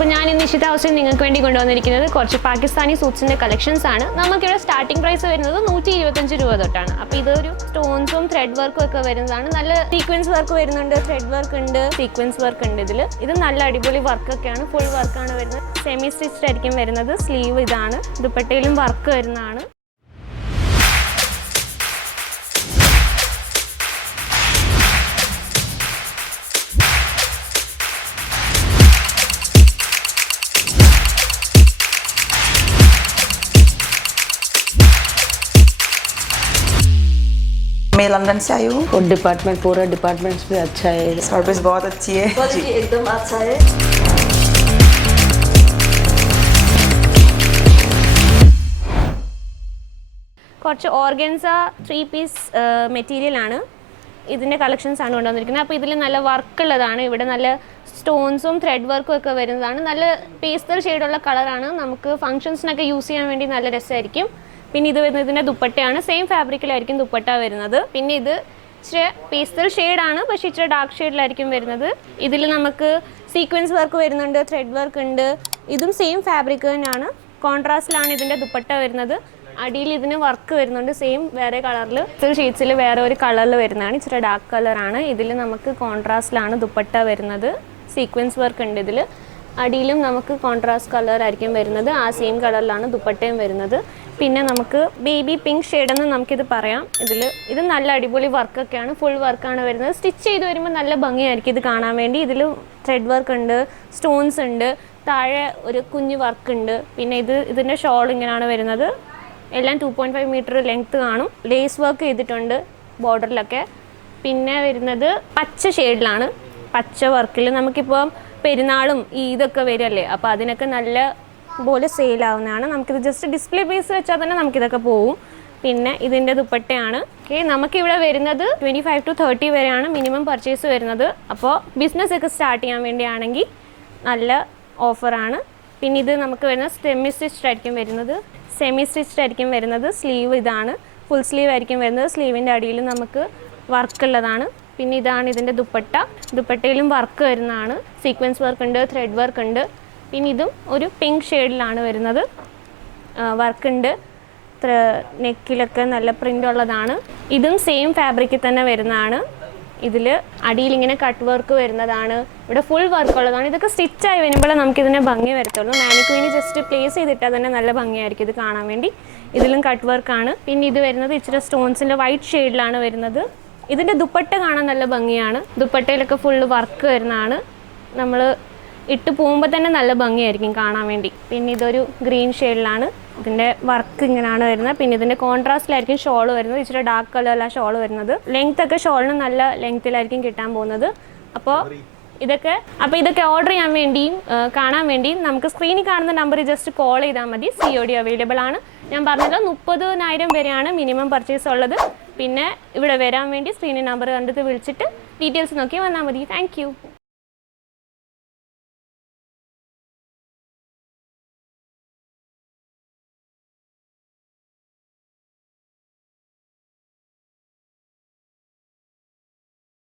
അപ്പോൾ ഞാൻ ഇന്ന് നിഷിത ഹൗസിൽ നിങ്ങൾക്ക് വേണ്ടി കൊണ്ടുവന്നിരിക്കുന്നത് കുറച്ച് പാകിസ്ഥാനി സൂട്ട്സിൻ്റെ കളക്ഷൻസ് ആണ്. നമുക്കിവിടെ സ്റ്റാർട്ടിംഗ് പ്രൈസ് വരുന്നത് 125 രൂപ തൊട്ടാണ്. അപ്പോൾ ഇതൊരു സ്റ്റോൺസും ത്രെഡ് വർക്കും ഒക്കെ വരുന്നതാണ്. നല്ല സീക്വൻസ് വർക്ക് വരുന്നുണ്ട്, ത്രെഡ് വർക്ക് ഉണ്ട്, സീക്വൻസ് വർക്ക് ഉണ്ട്. ഇത് നല്ല അടിപൊളി വർക്കൊക്കെയാണ്, ഫുൾ വർക്കാണ് വരുന്നത്. സെമി സ്റ്റിച്ച്ഡ് ആയിരിക്കും വരുന്നത്. സ്ലീവ് ഇതാണ്, ദുപ്പട്ടയിലും വർക്ക് വരുന്നതാണ്. मैं लंदन से आई हूँ और डिपार्टमेंट पूरा डिपार्टमेंट्स भी अच्छा है, सर्विस बहुत अच्छी है क्वालिटी एकदम अच्छा है। കുറച്ച് ഓർഗൻസ 3 പീസ് മെറ്റീരിയൽ ആണ്. ഇതിൻ്റെ കളക്ഷൻസ് ആണ് കൊണ്ടുവന്നിരിക്കുന്നത്. അപ്പോൾ ഇതിൽ നല്ല വർക്കുള്ളതാണ്. ഇവിടെ നല്ല സ്റ്റോൺസും ത്രെഡ് വർക്കും ഒക്കെ വരുന്നതാണ്. നല്ല പേസ്റ്റൽ ഷെയ്ഡുള്ള കളറാണ്. നമുക്ക് ഫംഗ്ഷൻസിനൊക്കെ യൂസ് ചെയ്യാൻ വേണ്ടി നല്ല രസമായിരിക്കും. പിന്നെ ഇത് വരുന്നത് ഇതിൻ്റെ ദുപ്പട്ടയാണ്. സെയിം ഫാബ്രിക്കിലായിരിക്കും ദുപ്പട്ട വരുന്നത്. പിന്നെ ഇത് ഇച്ചിരി പേസ്റ്റൽ ഷെയ്ഡാണ്, പക്ഷേ ഇച്ചിരി ഡാർക്ക് ഷെയ്ഡിലായിരിക്കും വരുന്നത്. ഇതിൽ നമുക്ക് സീക്വൻസ് വർക്ക് വരുന്നുണ്ട്, ത്രെഡ് വർക്ക് ഉണ്ട്. ഇതും സെയിം ഫാബ്രിക് തന്നെയാണ്. കോൺട്രാസ്റ്റിലാണ് ഇതിൻ്റെ ദുപ്പട്ട വരുന്നത്. അടിയിൽ ഇതിന് വർക്ക് വരുന്നുണ്ട്, സെയിം വേറെ കളറിൽ. ഷീറ്റ്സിൽ വേറെ ഒരു കളറിൽ വരുന്നതാണ്, ഇച്ചിരി ഡാർക്ക് കളറാണ്. ഇതിൽ നമുക്ക് കോൺട്രാസ്റ്റിലാണ് ദുപ്പട്ട വരുന്നത്. സീക്വൻസ് വർക്ക് ഉണ്ട് ഇതിൽ. അടിയിലും നമുക്ക് കോൺട്രാസ്റ്റ് കളറായിരിക്കും വരുന്നത്. ആ സെയിം കളറിലാണ് ദുപ്പട്ടയും വരുന്നത്. പിന്നെ നമുക്ക് ബേബി പിങ്ക് ഷെയ്ഡെന്ന് നമുക്കിത് പറയാം. ഇത് നല്ല അടിപൊളി വർക്കൊക്കെയാണ്, ഫുൾ വർക്കാണ് വരുന്നത്. സ്റ്റിച്ച് ചെയ്ത് വരുമ്പോൾ നല്ല ഭംഗിയായിരിക്കും ഇത് കാണാൻ വേണ്ടി. ഇതിൽ ത്രെഡ് വർക്ക് ഉണ്ട്, സ്റ്റോൺസ് ഉണ്ട്, താഴെ ഒരു കുഞ്ഞു വർക്ക് ഉണ്ട്. പിന്നെ ഇതിൻ്റെ ഷോൾ ഇങ്ങനെയാണ് വരുന്നത്. എല്ലാം 2.5 മീറ്റർ ലെങ്ത്ത് കാണും. ലേസ് വർക്ക് ചെയ്തിട്ടുണ്ട് ബോർഡറിലൊക്കെ. പിന്നെ വരുന്നത് പച്ച ഷെയ്ഡിലാണ്, പച്ച വർക്കിൽ. നമുക്കിപ്പോൾ പെരുന്നാളും ഇതൊക്കെ വരുമല്ലേ, അപ്പോൾ അതിനൊക്കെ നല്ല പോലെ സെയിലാവുന്നതാണ്. നമുക്കിത് ജസ്റ്റ് ഡിസ്പ്ലേ പീസ് വെച്ചാൽ തന്നെ നമുക്കിതൊക്കെ പോവും. പിന്നെ ഇതിൻ്റെ ദുപ്പട്ടയാണ്. നമുക്കിവിടെ വരുന്നത് 25 to 30 വരെയാണ് മിനിമം പർച്ചേസ് വരുന്നത്. അപ്പോൾ ബിസിനസ് ഒക്കെ സ്റ്റാർട്ട് ചെയ്യാൻ വേണ്ടിയാണെങ്കിൽ നല്ല ഓഫറാണ്. പിന്നെ ഇത് നമുക്ക് വരുന്നത് സെമി സ്റ്റിച്ച്ഡ് ആയിരിക്കും വരുന്നത്. സ്ലീവ് ഇതാണ്, ഫുൾ സ്ലീവ് ആയിരിക്കും വരുന്നത്. സ്ലീവിൻ്റെ അടിയിൽ നമുക്ക് വർക്കുള്ളതാണ്. പിന്നെ ഇതാണ് ഇതിൻ്റെ ദുപ്പട്ടയിലും വർക്ക് വരുന്നതാണ്. സീക്വൻസ് വർക്ക് ഉണ്ട്, ത്രെഡ് വർക്ക് ഉണ്ട്. പിന്നെ ഇതും ഒരു പിങ്ക് ഷെയ്ഡിലാണ് വരുന്നത്. വർക്കുണ്ട്, നെക്കിലൊക്കെ നല്ല പ്രിൻ്റ് ഉള്ളതാണ്. ഇതും സെയിം ഫാബ്രിക്കിൽ തന്നെ വരുന്നതാണ്. ഇതിൽ അടിയിലിങ്ങനെ കട്ട് വർക്ക് വരുന്നതാണ്. ഇവിടെ ഫുൾ വർക്ക് ഉള്ളതാണ്. ഇതൊക്കെ സ്റ്റിച്ചായി വരുമ്പോൾ നമുക്കിതിനെ ഭംഗി വരത്തുള്ളൂ. മാനിക്വീന് ജസ്റ്റ് പ്ലേസ് ചെയ്തിട്ടാൽ തന്നെ നല്ല ഭംഗിയായിരിക്കും ഇത് കാണാൻ വേണ്ടി. ഇതിലും കട്ട് വർക്കാണ്. പിന്നെ ഇത് വരുന്നത് ഇച്ചിരി സ്റ്റോൺസിൻ്റെ വൈറ്റ് ഷെയ്ഡിലാണ് വരുന്നത്. ഇതിൻ്റെ ദുപ്പട്ട കാണാൻ നല്ല ഭംഗിയാണ്. ദുപ്പട്ടയിലൊക്കെ ഫുള്ള് വർക്ക് വരുന്നതാണ്. നമ്മൾ ഇട്ട് പോകുമ്പോൾ തന്നെ നല്ല ഭംഗിയായിരിക്കും കാണാൻ വേണ്ടി. പിന്നെ ഇതൊരു ഗ്രീൻ ഷെയ്ഡിലാണ്. ഇതിൻ്റെ വർക്ക് ഇങ്ങനെയാണ് വരുന്നത്. പിന്നെ ഇതിൻ്റെ കോൺട്രാസ്റ്റിലായിരിക്കും ഷോൾ വരുന്നത്. ഇച്ചിരി ഡാർക്ക് കളറിലാണ് ഷോൾ വരുന്നത്. ലെങ്ത് ഒക്കെ ഷോളിന് നല്ല ലെങ്ത്തിലായിരിക്കും കിട്ടാൻ പോകുന്നത്. അപ്പോൾ ഇതൊക്കെ ഓർഡർ ചെയ്യാൻ വേണ്ടിയും കാണാൻ വേണ്ടിയും നമുക്ക് സ്ക്രീനിൽ കാണുന്ന നമ്പറിൽ ജസ്റ്റ് കോൾ ചെയ്താൽ മതി. COD അവൈലബിൾ ആണ്. ഞാൻ പറഞ്ഞത് 30,000 വരെയാണ് മിനിമം പർച്ചേസ് ഉള്ളത്. പിന്നെ ഇവിടെ വരാൻ വേണ്ടി സ്ക്രീനിൽ നമ്പർ കണ്ടിട്ട് വിളിച്ചിട്ട് ഡീറ്റെയിൽസ് നോക്കി വന്നാൽ മതി. താങ്ക്